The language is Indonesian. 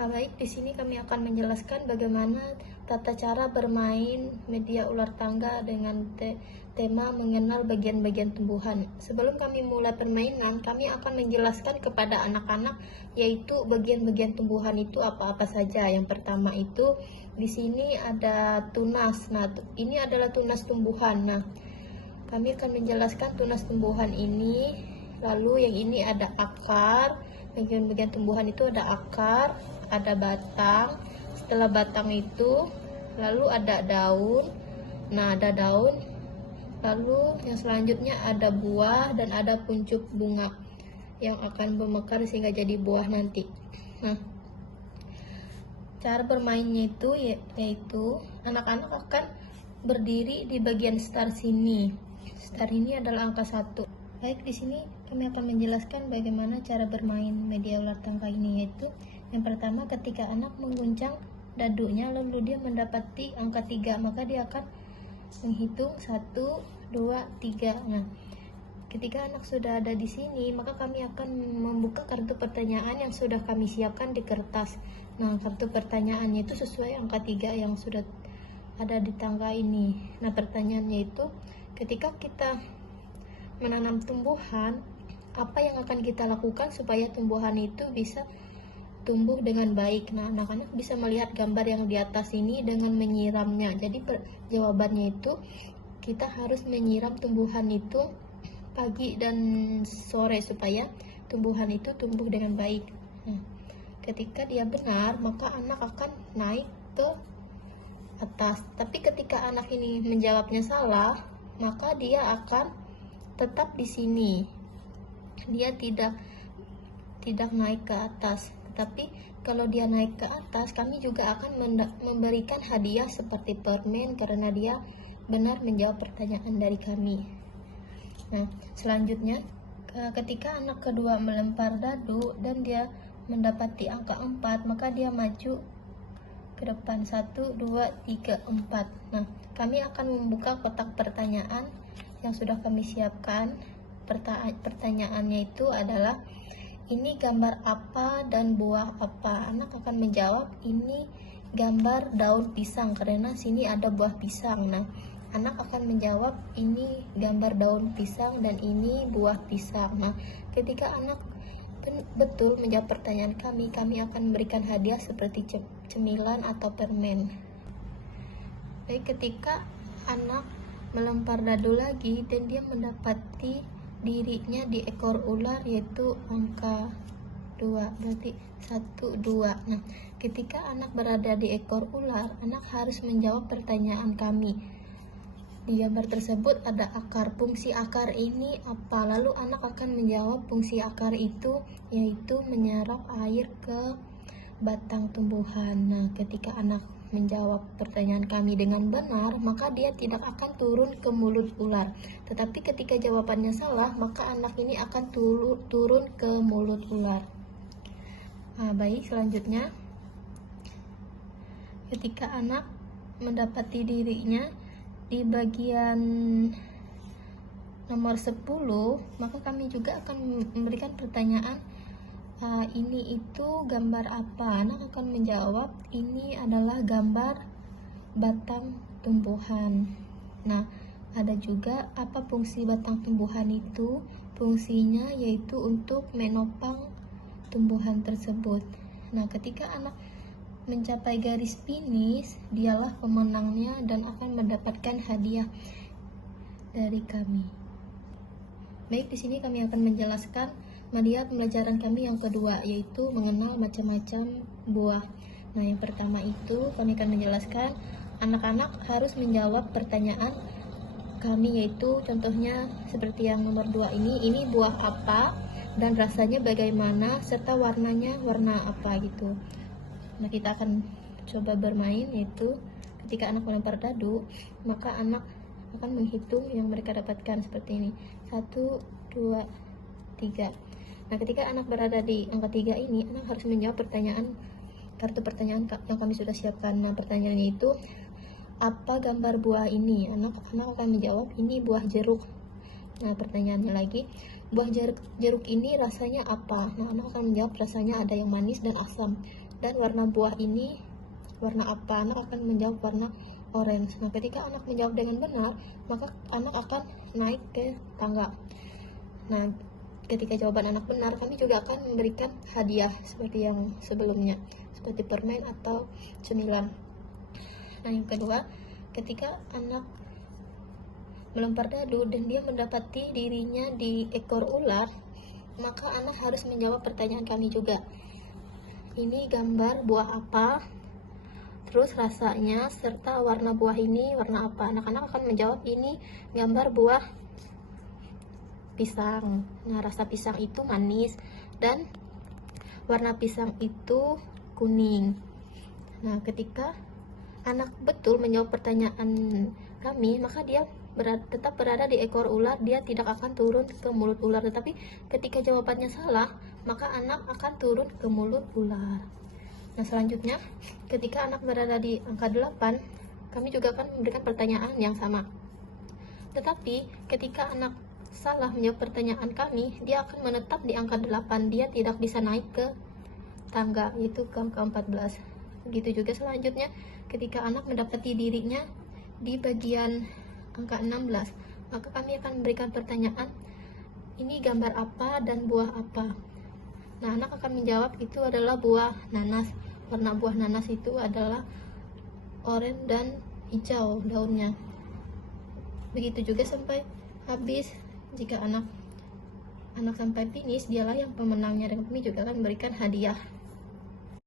Baik, di sini kami akan menjelaskan bagaimana tata cara bermain media ular tangga dengan tema mengenal bagian-bagian tumbuhan. Sebelum kami mulai permainan, kami akan menjelaskan kepada anak-anak yaitu bagian-bagian tumbuhan itu apa-apa saja. Yang pertama itu di sini ada tunas. Nah, ini adalah tunas tumbuhan. Nah, kami akan menjelaskan tunas tumbuhan ini. Lalu yang ini ada akar. Bagian-bagian tumbuhan itu ada akar, ada batang. Setelah batang itu lalu ada daun. Nah, ada daun. Lalu yang selanjutnya ada buah dan ada kuncup bunga yang akan bermekar sehingga jadi buah nanti. Nah, cara bermainnya itu yaitu anak-anak akan berdiri di bagian start sini. Start ini adalah angka 1. Baik, di sini kami akan menjelaskan bagaimana cara bermain media ular tangga ini, yaitu yang pertama ketika anak mengguncang dadunya lalu dia mendapati angka 3, maka dia akan menghitung 1, 2, 3. Nah, ketika anak sudah ada di sini, maka kami akan membuka kartu pertanyaan yang sudah kami siapkan di kertas. Nah, kartu pertanyaannya itu sesuai angka 3 yang sudah ada di tangga ini. Nah, pertanyaannya itu ketika kita menanam tumbuhan, apa yang akan kita lakukan supaya tumbuhan itu bisa tumbuh dengan baik. Nah, anak-anak bisa melihat gambar yang di atas ini dengan menyiramnya. Jadi jawabannya itu kita harus menyiram tumbuhan itu pagi dan sore supaya tumbuhan itu tumbuh dengan baik. Nah, ketika dia benar, maka anak akan naik ke atas. Tapi ketika anak ini menjawabnya salah, maka dia akan tetap di sini. Dia tidak naik ke atas. Tetapi kalau dia naik ke atas, kami juga akan memberikan hadiah seperti permen karena dia benar menjawab pertanyaan dari kami. Nah, selanjutnya ketika anak kedua melempar dadu dan dia mendapati angka 4, maka dia maju ke depan 1, 2, 3, 4. Nah, kami akan membuka kotak pertanyaan yang sudah kami siapkan. Pertanyaannya itu adalah ini gambar apa dan buah apa? Anak akan menjawab ini gambar daun pisang karena sini ada buah pisang. Nah, anak akan menjawab ini gambar daun pisang dan ini buah pisang. Nah, ketika anak betul menjawab pertanyaan kami akan memberikan hadiah seperti cemilan atau permen. Baik, ketika anak melempar dadu lagi dan dia mendapati dirinya di ekor ular yaitu angka 2, berarti 1, 2. Nah, ketika anak berada di ekor ular, anak harus menjawab pertanyaan kami. Di gambar tersebut ada akar. Fungsi akar ini apa? Lalu anak akan menjawab fungsi akar itu yaitu menyerap air ke batang tumbuhan. Nah, ketika anak menjawab pertanyaan kami dengan benar, maka dia tidak akan turun ke mulut ular. Tetapi ketika jawabannya salah, maka anak ini akan turun ke mulut ular. Nah, baik, selanjutnya ketika anak mendapati dirinya di bagian nomor 10, maka kami juga akan memberikan pertanyaan ini itu gambar apa? Anak akan menjawab ini adalah gambar batang tumbuhan. Nah, ada juga apa fungsi batang tumbuhan itu? Fungsinya yaitu untuk menopang tumbuhan tersebut. Nah, ketika anak mencapai garis finish, dialah pemenangnya dan akan mendapatkan hadiah dari kami. Baik, di sini kami akan menjelaskan media pembelajaran kami yang kedua, yaitu mengenal macam-macam buah. Nah, yang pertama itu kami akan menjelaskan anak-anak harus menjawab pertanyaan kami, yaitu contohnya seperti yang nomor 2 ini buah apa dan rasanya bagaimana serta warnanya warna apa gitu. Nah, kita akan coba bermain, yaitu ketika anak melempar dadu, maka anak akan menghitung yang mereka dapatkan seperti ini. 1, 2, 3. Nah, ketika anak berada di angka 3 ini, anak harus menjawab kartu pertanyaan yang kami sudah siapkan. Nah, pertanyaannya itu apa gambar buah ini? Anak akan menjawab ini buah jeruk. Nah, pertanyaannya lagi, buah jeruk ini rasanya apa? Nah, anak akan menjawab rasanya ada yang manis dan asam. Dan warna buah ini warna apa? Anak akan menjawab warna orange. Nah, ketika anak menjawab dengan benar, maka anak akan naik ke tangga. Nah, ketika jawaban anak benar, kami juga akan memberikan hadiah seperti yang sebelumnya, seperti permen atau cemilan. Nah, yang kedua, ketika anak melempar dadu dan dia mendapati dirinya di ekor ular, maka anak harus menjawab pertanyaan kami juga. Ini gambar buah apa? Terus rasanya serta warna buah ini warna apa? Anak-anak akan menjawab ini gambar buah pisang. Nah, rasa pisang itu manis dan warna pisang itu kuning. Nah, ketika anak betul menjawab pertanyaan kami, maka dia tetap berada di ekor ular, dia tidak akan turun ke mulut ular. Tetapi ketika jawabannya salah, maka anak akan turun ke mulut ular. Nah, selanjutnya ketika anak berada di angka 8, kami juga akan memberikan pertanyaan yang sama. Tetapi ketika anak salah menjawab pertanyaan kami, dia akan menetap di angka 8, dia tidak bisa naik ke tangga, yaitu ke angka 14. Begitu juga selanjutnya ketika anak mendapati dirinya di bagian angka 16, maka kami akan memberikan pertanyaan, ini gambar apa dan buah apa? Nah, anak akan menjawab itu adalah buah nanas. Warna buah nanas itu adalah oranye dan hijau daunnya. Begitu juga sampai habis. Jika anak sampai finish, dialah yang pemenangnya, dan kami juga akan memberikan hadiah.